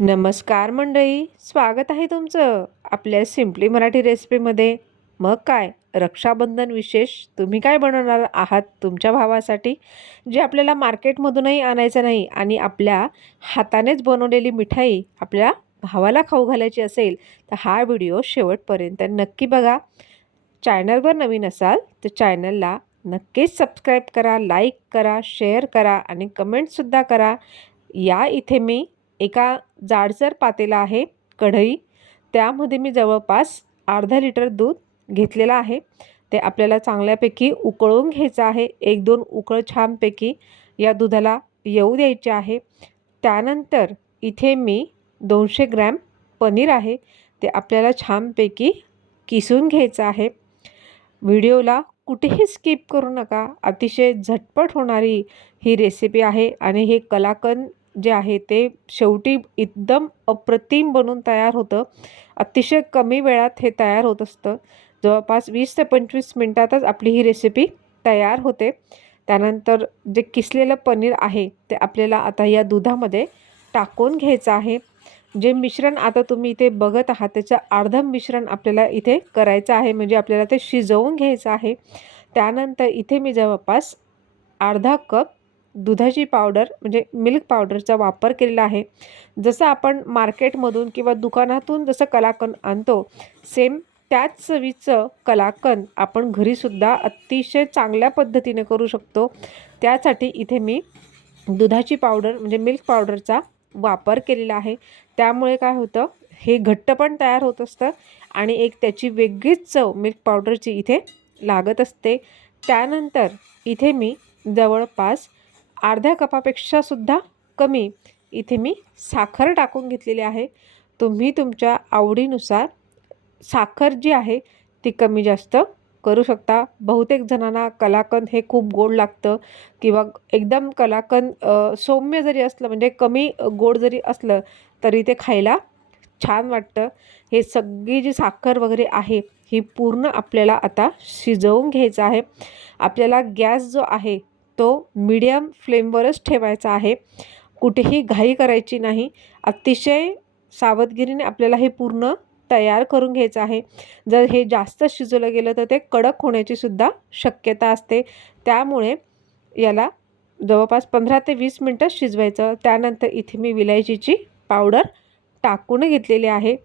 नमस्कार मंडळी स्वागत आहे तुमचं आपल्या सिम्पली मराठी रेसिपीमध्ये मग काय रक्षाबंधन विशेष तुम्ही काय बनवणार आहात तुमच्या भावासाठी जे आपल्याला मार्केटमधूनही आणायचं नाही आणि आपल्या हातानेच बनवलेली मिठाई आपल्या भावाला खाऊ घालायची असेल तर हा व्हिडिओ शेवटपर्यंत नक्की बघा. चॅनलवर नवीन असाल तर चॅनलला नक्कीच सबस्क्राईब करा लाईक करा शेअर करा आणि कमेंटसुद्धा करा. या इथे मी एका जाडसर पातेला आहे कढई. त्यामध्ये मी जवळपास अर्धा लिटर दूध घेतलेलं आहे. ते आपल्याला चांगल्यापैकी उकळून घ्यायचं आहे. एक दोन उकळ छानपैकी या दुधाला येऊ द्यायचे आहे. त्यानंतर इथे मी दोनशे ग्रॅम पनीर आहे. ते आपल्याला छानपैकी किसून घ्यायचं आहे. व्हिडिओला कुठेही स्किप करू नका. अतिशय झटपट होणारी ही रेसिपी आहे आणि हे कलाकंद जे आहे ते शेवटी एकदम अप्रतिम बनून तयार होतं. अतिशय कमी वेळात हे तयार होत असतं. जवळपास वीस ते पंचवीस मिनटातच आपली ही रेसिपी तयार होते. त्यानंतर जे किसलेलं पनीर आहे ते आपल्याला आता या दुधामध्ये टाकून घ्यायचं आहे. जे मिश्रण आता तुम्ही इथे बघत आहात त्याचं अर्धं मिश्रण आपल्याला इथे करायचं आहे. म्हणजे आपल्याला ते शिजवून घ्यायचं आहे. त्यानंतर इथे मी जवळपास अर्धा कप दुधाची पावडर म्हणजे मिल्क पावडरचा वापर केलेला आहे. जसं आपण मार्केटमधून किंवा दुकानातून जसं कलाकंद आणतो सेम त्याच चवीचं कलाकंद आपण घरीसुद्धा अतिशय चांगल्या पद्धतीने करू शकतो. त्यासाठी इथे मी दुधाची पावडर म्हणजे मिल्क पावडरचा वापर केलेला आहे. त्यामुळे काय होतं हे घट्ट पण तयार होत असतं आणि एक त्याची वेगळीच चव मिल्क पावडरची इथे लागत असते. त्यानंतर इथे मी जवळपास अर्ध्या कपापेक्षा सुद्धा कमी. इथे मी साखर टाकून घेतलेली आहे. तुम्ही तुमच्या आवडीनुसार साखर जी आहे ती कमी जास्त करू शकता. बहुतेक जणांना कलाकंद हे खूप गोड लागतं किंवा एकदम कलाकंद सौम्य जरी असलं म्हणजे कमी गोड जरी असलं तरी ते खायला छान वाटतं. हे सगळी जी साखर वगैरे आहे ही पूर्ण आपल्याला आता शिजवून घ्यायचं आहे. आपल्याला गॅस जो आहे तो मीडियम फ्लेमवरच ठेवायचा आहे. कुठेही घाई करायची नाही. अतिशय सावधगिरीने आपल्याला हे पूर्ण तयार करून घ्यायचं आहे. जर हे जास्त शिजवलं गेलं तर ते कडक होण्याची सुद्धा शक्यता असते. त्यामुळे याला जवळपास पंधरा ते वीस मिनटं शिजवायचं. त्यानंतर इथे मी विलायचीची पावडर टाकून घेतलेली आहे.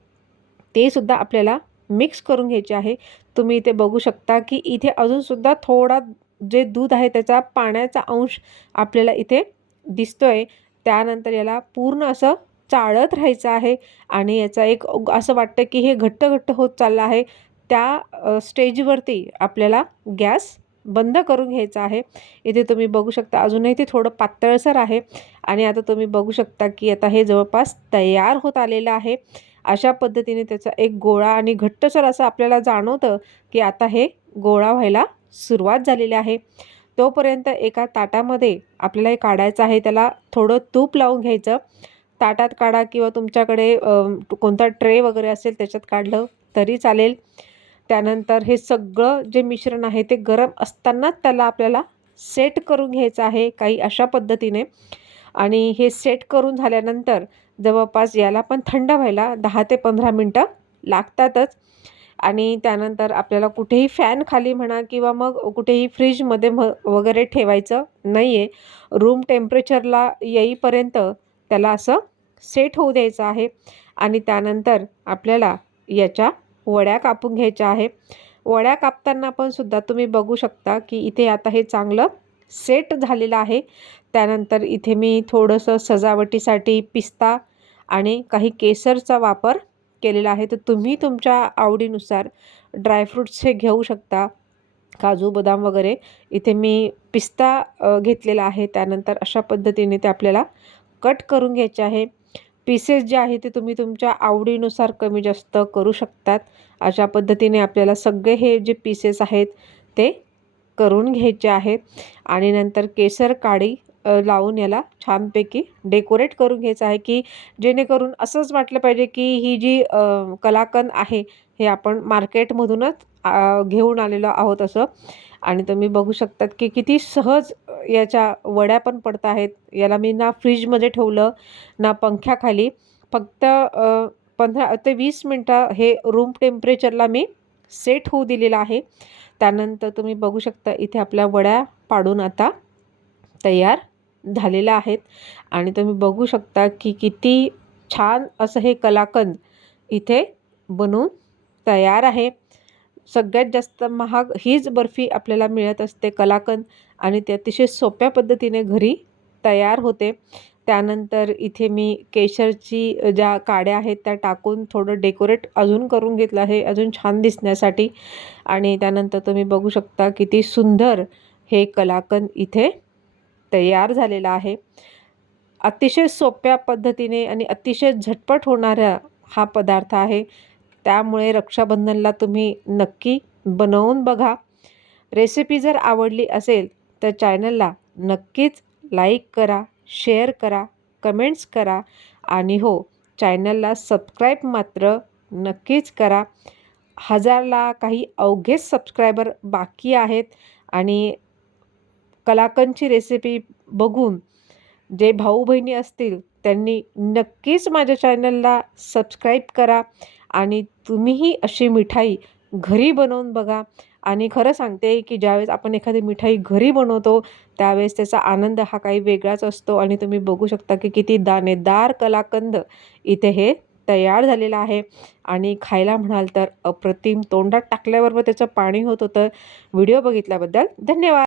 ते सुद्धा आपल्याला मिक्स करून घ्यायचे आहे. तुम्ही इथे बघू शकता की इथे अजूनसुद्धा थोडा जे दूध आहे त्याचा पाण्याचा अंश आपल्याला इथे दिसतोय त्यानंतर याला पूर्ण असं चाळत राहायचं आहे आणि याचा एक असं वाटतं की हे घट्ट घट्ट होत चाललं आहे. त्या स्टेजवरती आपल्याला गॅस बंद करून घ्यायचा आहे. इथे तुम्ही बघू शकता अजूनही ते थोडं पातळसर आहे आणि आता तुम्ही बघू शकता की आता हे जवळपास तयार होत आलेलं आहे. अशा पद्धतीने त्याचा एक गोळा आणि घट्टसर असं आपल्याला जाणवतं की आता हे गोळा व्हायला सुरुवात झालेली आहे. तोपर्यंत एका ताटामध्ये आपल्याला हे काढायचं आहे. त्याला थोडं तूप लावून घ्यायचं. ताटात काढा किंवा तुमच्याकडे कोणता ट्रे वगैरे असेल त्याच्यात काढलं तरी चालेल. त्यानंतर हे सगळं जे मिश्रण आहे ते गरम असतानाच त्याला आपल्याला सेट करून घ्यायचं आहे काही अशा पद्धतीने. आणि हे सेट करून झाल्यानंतर जवळपास याला पण थंड व्हायला दहा ते पंधरा मिनटं लागतातच. आणि त्यानंतर आपल्याला कुठेही फॅन खाली म्हणा किंवा मग कुठेही फ्रीजमध्ये म वगैरे ठेवायचं नाही आहे रूम टेम्परेचरला येईपर्यंत त्याला असं सेट होऊ द्यायचं आहे. आणि त्यानंतर आपल्याला याच्या वड्या कापून घ्यायच्या आहे. वड्या कापताना पण सुद्धा तुम्ही बघू शकता की इथे आता हे चांगलं सेट झालेलं आहे. त्यानंतर इथे मी थोडंसं सजावटीसाठी पिस्ता आणि काही केसरचा वापर केलेला आहे तर तुम्ही तुमच्या आवडीनुसार ड्रायफ्रूट्स हे घेऊ शकता. काजू बदाम वगैरे. इथे मी पिस्ता घेतलेला आहे. त्यानंतर अशा पद्धतीने ते आपल्याला कट करून घ्यायचे आहे. पीसेस जे आहे ते तुम्ही तुमच्या आवडीनुसार कमी जास्त करू शकतात. अशा पद्धतीने आपल्याला सगळे हे जे पीसेस आहेत ते करून घ्यायचे आहेत आणि नंतर केसर काडी लावून याला छानपैकी डेकोरेट करून घ्यायचं आहे की जेणेकरून असंच वाटलं पाहिजे की ही जी कलाकंद आहे हे आपण मार्केटमधूनच घेऊन आलेलो आहोत असं. आणि तुम्ही बघू शकतात की किती सहज याच्या वड्या पण पडत आहेत. याला मी ना फ्रीजमध्ये ठेवलं ना पंख्याखाली. फक्त पंधरा ते वीस मिनटं हे रूम टेम्परेचरला मी सेट होऊ दिलेलं आहे. त्यानंतर तुम्ही बघू शकता इथे आपल्या वड्या पाडून आता तयार झालेल्या आहेत. आणि तुम्ही बघू शकता की किती छान असं हे कलाकंद इथे बनवून तयार आहे. सगळ्यात जास्त महाग हीच बर्फी आपल्याला मिळत असते कलाकंद आणि ते अतिशय सोप्या पद्धतीने घरी तयार होते. त्यानंतर इथे मी केशरची ज्या काड्या आहेत त्या टाकून थोडं डेकोरेट अजून करून घेतलं आहे अजून छान दिसण्यासाठी. आणि त्यानंतर तुम्ही बघू शकता किती सुंदर हे कलाकंद इथे तयार झालेला आहे. अतिशय सोप्या पद्धतीने आणि अतिशय झटपट होणारा हा पदार्थ आहे. त्यामुळे रक्षाबंधनला तुम्ही नक्की बनवून बघा. रेसिपी जर आवडली असेल तर चॅनलला नक्कीच लाईक करा शेअर करा कमेंट्स करा आणि हो चॅनलला सबस्क्राईब मात्र नक्कीच करा. हजारला काही अवघेच सबस्क्रायबर बाकी आहेत आणि कलाकंदची रेसिपी बघून जे भाऊ बहिणी असतील त्यांनी नक्कीच माझ्या चॅनलला सबस्क्राईब करा आणि तुम्हीही अशी मिठाई घरी बनवून बघा. आणि खरं सांगते की ज्यावेळेस आपण एखादी मिठाई घरी बनवतो त्यावेळेस त्याचा आनंद हा काही वेगळाच असतो आणि तुम्ही बघू शकता की किती दाणेदार कलाकंद इथे हे तयार झालेलं आहे. आणि खायला म्हणाल तर अप्रतिम तोंडात टाकल्याबरोबर त्याचं पाणी होत होतं. व्हिडिओ बघितल्याबद्दल धन्यवाद.